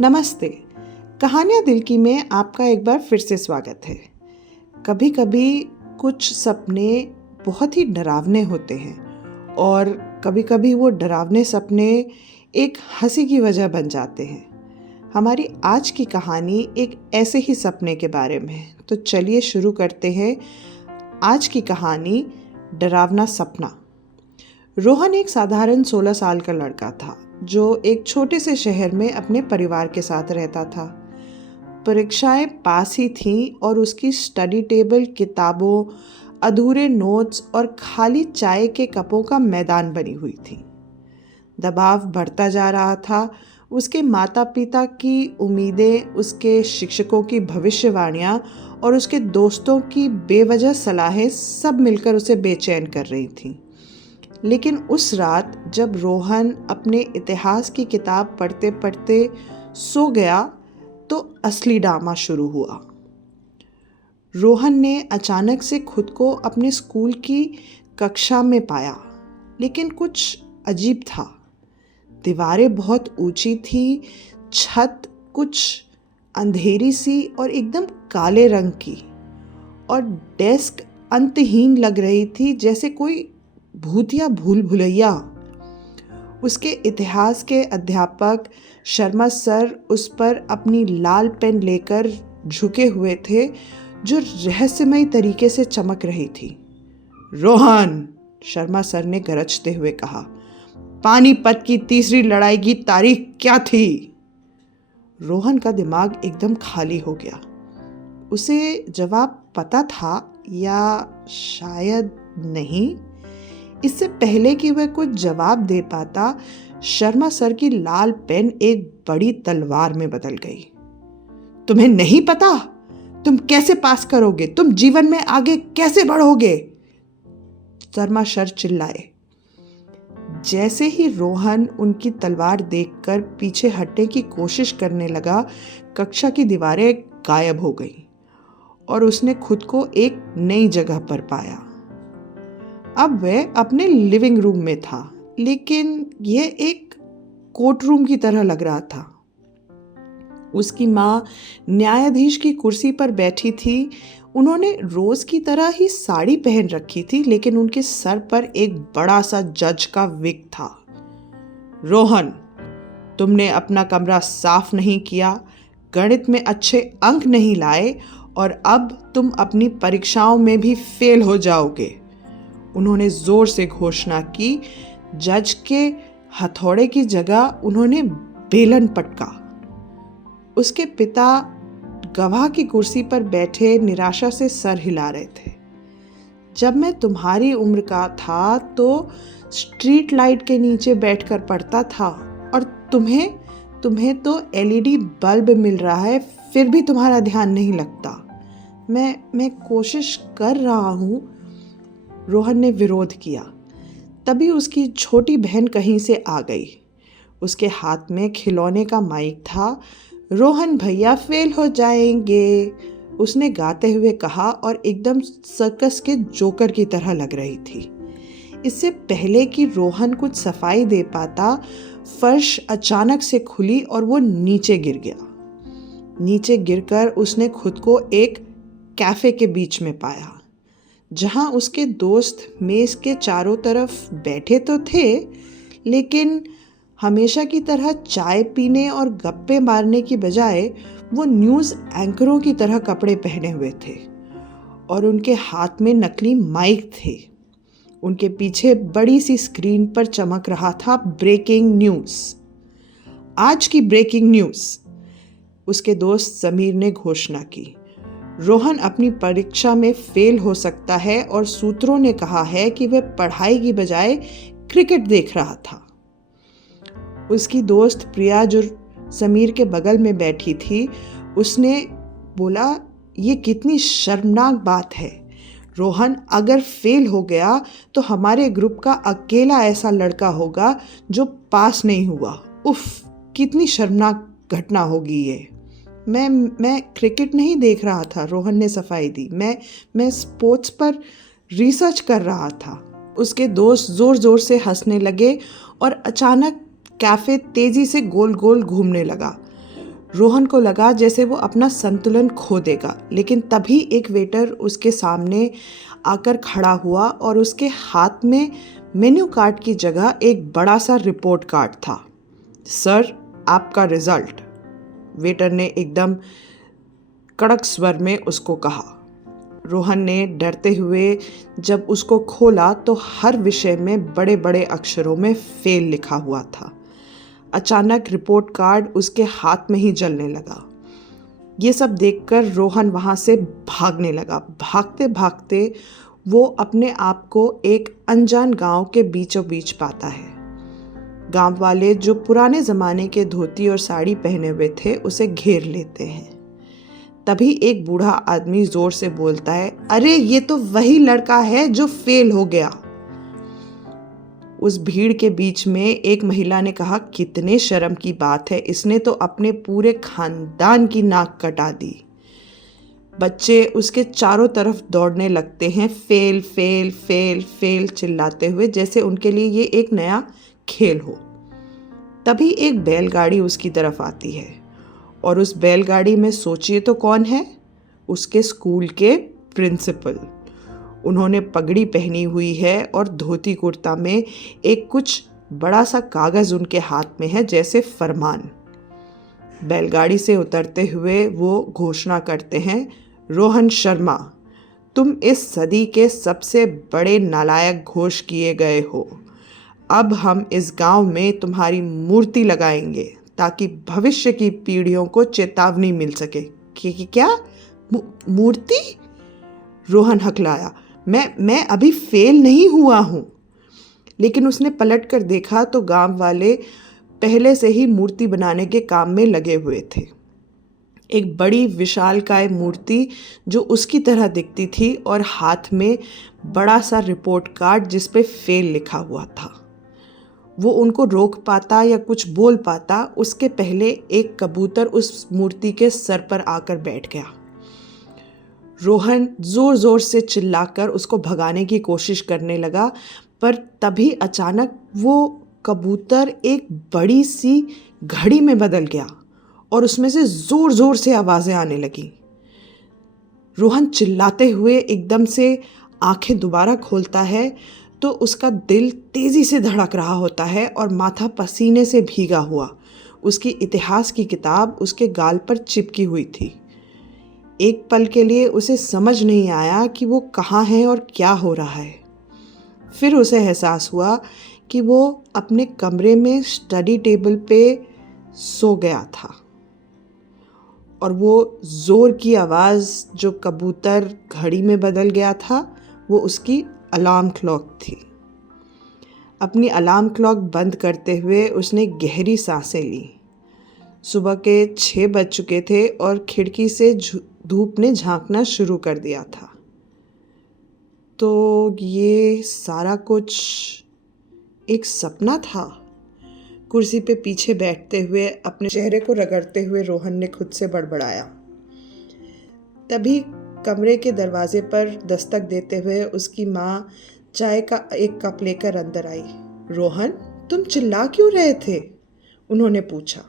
नमस्ते। कहानियाँ दिल की में आपका एक बार फिर से स्वागत है। कभी कभी कुछ सपने बहुत ही डरावने होते हैं और कभी कभी वो डरावने सपने एक हंसी की वजह बन जाते हैं। हमारी आज की कहानी एक ऐसे ही सपने के बारे में है। तो चलिए शुरू करते हैं आज की कहानी, डरावना सपना। रोहन एक साधारण 16 साल का लड़का था जो एक छोटे से शहर में अपने परिवार के साथ रहता था। परीक्षाएं पास ही थीं और उसकी स्टडी टेबल किताबों, अधूरे नोट्स और खाली चाय के कपों का मैदान बनी हुई थी। दबाव बढ़ता जा रहा था। उसके माता पिता की उम्मीदें, उसके शिक्षकों की भविष्यवाणियां और उसके दोस्तों की बेवजह सलाहें सब मिलकर उसे बेचैन कर रही थीं। लेकिन उस रात जब रोहन अपने इतिहास की किताब पढ़ते पढ़ते सो गया तो असली ड्रामा शुरू हुआ। रोहन ने अचानक से खुद को अपने स्कूल की कक्षा में पाया, लेकिन कुछ अजीब था। दीवारें बहुत ऊंची थी, छत कुछ अंधेरी सी और एकदम काले रंग की, और डेस्क अंतहीन लग रही थी, जैसे कोई भूत या भूल भुलैया। उसके इतिहास के अध्यापक शर्मा सर उस पर अपनी लाल पेन लेकर झुके हुए थे, जो रहस्यमय तरीके से चमक रही थी। रोहन, शर्मा सर ने गरजते हुए कहा, पानीपत की तीसरी लड़ाई की तारीख क्या थी? रोहन का दिमाग एकदम खाली हो गया। उसे जवाब पता था या शायद नहीं। इससे पहले कि वह कुछ जवाब दे पाता, शर्मा सर की लाल पेन एक बड़ी तलवार में बदल गई। तुम्हें नहीं पता? तुम कैसे पास करोगे? तुम जीवन में आगे कैसे बढ़ोगे? शर्मा सर चिल्लाए। जैसे ही रोहन उनकी तलवार देखकर पीछे हटने की कोशिश करने लगा, कक्षा की दीवारें गायब हो गईं और उसने खुद को एक नई जगह पर पाया। अब वह अपने लिविंग रूम में था, लेकिन यह एक कोर्ट रूम की तरह लग रहा था। उसकी माँ न्यायाधीश की कुर्सी पर बैठी थी। उन्होंने रोज की तरह ही साड़ी पहन रखी थी, लेकिन उनके सर पर एक बड़ा सा जज का विग था। रोहन, तुमने अपना कमरा साफ नहीं किया, गणित में अच्छे अंक नहीं लाए और अब तुम अपनी परीक्षाओं में भी फेल हो जाओगे, उन्होंने जोर से घोषणा की। जज के हथौड़े की जगह उन्होंने बेलन पटका। उसके पिता गवाह की कुर्सी पर बैठे निराशा से सर हिला रहे थे। जब मैं तुम्हारी उम्र का था तो स्ट्रीट लाइट के नीचे बैठकर पढ़ता था, और तुम्हें तो एलईडी बल्ब मिल रहा है, फिर भी तुम्हारा ध्यान नहीं लगता। मैं कोशिश कर रहा हूँ, रोहन ने विरोध किया। तभी उसकी छोटी बहन कहीं से आ गई। उसके हाथ में खिलौने का माइक था। रोहन भैया फेल हो जाएंगे, उसने गाते हुए कहा और एकदम सर्कस के जोकर की तरह लग रही थी। इससे पहले कि रोहन कुछ सफाई दे पाता, फर्श अचानक से खुली और वो नीचे गिर गया। नीचे गिरकर उसने खुद को एक कैफे के बीच में पाया, जहां उसके दोस्त मेज के चारों तरफ बैठे तो थे, लेकिन हमेशा की तरह चाय पीने और गप्पे मारने की बजाय वो न्यूज़ एंकरों की तरह कपड़े पहने हुए थे और उनके हाथ में नकली माइक थे। उनके पीछे बड़ी सी स्क्रीन पर चमक रहा था ब्रेकिंग न्यूज़। आज की ब्रेकिंग न्यूज़, उसके दोस्त समीर ने घोषणा की। रोहन अपनी परीक्षा में फेल हो सकता है और सूत्रों ने कहा है कि वह पढ़ाई की बजाय क्रिकेट देख रहा था। उसकी दोस्त प्रिया, जो समीर के बगल में बैठी थी, उसने बोला, ये कितनी शर्मनाक बात है रोहन, अगर फेल हो गया तो हमारे ग्रुप का अकेला ऐसा लड़का होगा जो पास नहीं हुआ। उफ, कितनी शर्मनाक घटना होगी ये। मैं क्रिकेट नहीं देख रहा था, रोहन ने सफाई दी। मैं स्पोर्ट्स पर रिसर्च कर रहा था। उसके दोस्त जोर जोर से हंसने लगे और अचानक कैफे तेजी से गोल गोल घूमने लगा। रोहन को लगा जैसे वो अपना संतुलन खो देगा, लेकिन तभी एक वेटर उसके सामने आकर खड़ा हुआ और उसके हाथ में मेन्यू कार्ड की जगह एक बड़ा सा रिपोर्ट कार्ड था। सर, आपका रिजल्ट, वेटर ने एकदम कड़क स्वर में उसको कहा। रोहन ने डरते हुए जब उसको खोला तो हर विषय में बड़े बड़े अक्षरों में फेल लिखा हुआ था। अचानक रिपोर्ट कार्ड उसके हाथ में ही जलने लगा। ये सब देखकर रोहन वहाँ से भागने लगा। भागते भागते वो अपने आप को एक अनजान गांव के बीचों बीच पाता है। गांव वाले जो पुराने ज़माने के धोती और साड़ी पहने हुए थे उसे घेर लेते हैं। तभी एक बूढ़ा आदमी ज़ोर से बोलता है, अरे ये तो वही लड़का है जो फेल हो गया। उस भीड़ के बीच में एक महिला ने कहा, कितने शर्म की बात है, इसने तो अपने पूरे खानदान की नाक कटा दी। बच्चे उसके चारों तरफ दौड़ने लगते हैं, फेल फेल फेल फेल चिल्लाते हुए, जैसे उनके लिए ये एक नया खेल हो। तभी एक बैलगाड़ी उसकी तरफ आती है और उस बैलगाड़ी में सोचिए तो कौन है? उसके स्कूल के प्रिंसिपल। उन्होंने पगड़ी पहनी हुई है और धोती कुर्ता में एक कुछ बड़ा सा कागज़ उनके हाथ में है, जैसे फरमान। बैलगाड़ी से उतरते हुए वो घोषणा करते हैं, रोहन शर्मा, तुम इस सदी के सबसे बड़े नालायक घोष किए गए हो। अब हम इस गांव में तुम्हारी मूर्ति लगाएंगे ताकि भविष्य की पीढ़ियों को चेतावनी मिल सके। क्या मूर्ति? रोहन हकलाया, मैं अभी फेल नहीं हुआ हूँ। लेकिन उसने पलट कर देखा तो गांव वाले पहले से ही मूर्ति बनाने के काम में लगे हुए थे। एक बड़ी विशालकाय मूर्ति जो उसकी तरह दिखती थी और हाथ में बड़ा सा रिपोर्ट कार्ड जिस पे फेल लिखा हुआ था। वो उनको रोक पाता या कुछ बोल पाता उसके पहले एक कबूतर उस मूर्ति के सर पर आकर बैठ गया। रोहन जोर जोर से चिल्लाकर उसको भगाने की कोशिश करने लगा, पर तभी अचानक वो कबूतर एक बड़ी सी घड़ी में बदल गया और उसमें से जोर जोर से आवाज़ें आने लगी। रोहन चिल्लाते हुए एकदम से आंखें दोबारा खोलता है तो उसका दिल तेज़ी से धड़क रहा होता है और माथा पसीने से भीगा हुआ। उसकी इतिहास की किताब उसके गाल पर चिपकी हुई थी। एक पल के लिए उसे समझ नहीं आया कि वो कहाँ है और क्या हो रहा है। फिर उसे एहसास हुआ कि वो अपने कमरे में स्टडी टेबल पे सो गया था और वो ज़ोर की आवाज़ जो कबूतर घड़ी में बदल गया था वो उसकी अलार्म क्लॉक थी। अपनी अलार्म क्लॉक बंद करते हुए उसने गहरी सांसें ली। सुबह के 6 बज चुके थे और खिड़की से धूप ने झांकना शुरू कर दिया था। तो ये सारा कुछ एक सपना था। कुर्सी पे पीछे बैठते हुए अपने चेहरे को रगड़ते हुए रोहन ने खुद से बड़बड़ाया। तभी कमरे के दरवाजे पर दस्तक देते हुए उसकी माँ चाय का एक कप लेकर अंदर आई। रोहन, तुम चिल्ला क्यों रहे थे? उन्होंने पूछा।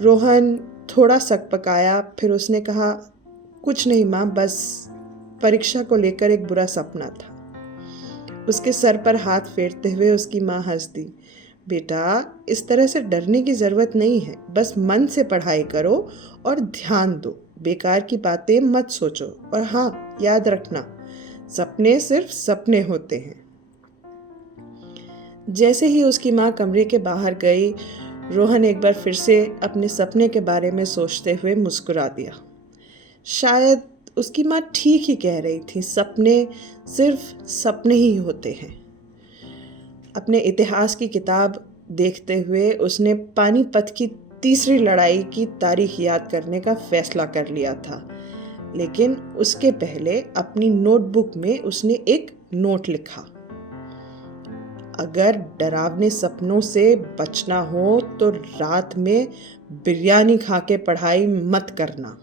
रोहन थोड़ा सकपकाया, फिर उसने कहा, कुछ नहीं माँ, बस परीक्षा को लेकर एक बुरा सपना था। उसके सर पर हाथ फेरते हुए उसकी माँ हंस दी। बेटा, इस तरह से डरने की ज़रूरत नहीं है, बस मन से पढ़ाई करो और ध्यान दो, बेकार की बातें मत सोचो। और हाँ, याद रखना, सपने सिर्फ सपने होते हैं। जैसे ही उसकी माँ कमरे के बाहर गई, रोहन एक बार फिर से अपने सपने के बारे में सोचते हुए मुस्कुरा दिया। शायद उसकी माँ ठीक ही कह रही थी, सपने सिर्फ सपने ही होते हैं। अपने इतिहास की किताब देखते हुए उसने पानीपत की तीसरी लड़ाई की तारीख याद करने का फैसला कर लिया था, लेकिन उसके पहले अपनी नोटबुक में उसने एक नोट लिखा। अगर डरावने सपनों से बचना हो तो रात में बिरयानी खा के पढ़ाई मत करना।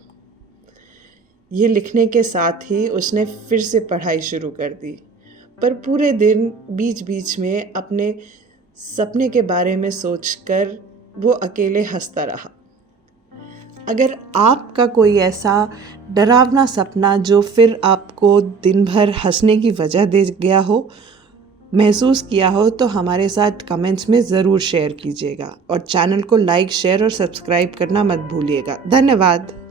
ये लिखने के साथ ही उसने फिर से पढ़ाई शुरू कर दी, पर पूरे दिन बीच बीच में अपने सपने के बारे में सोचकर वो अकेले हंसता रहा। अगर आपका कोई ऐसा डरावना सपना जो फिर आपको दिन भर हंसने की वजह दे गया हो, महसूस किया हो, तो हमारे साथ कमेंट्स में ज़रूर शेयर कीजिएगा और चैनल को लाइक, शेयर और सब्सक्राइब करना मत भूलिएगा। धन्यवाद।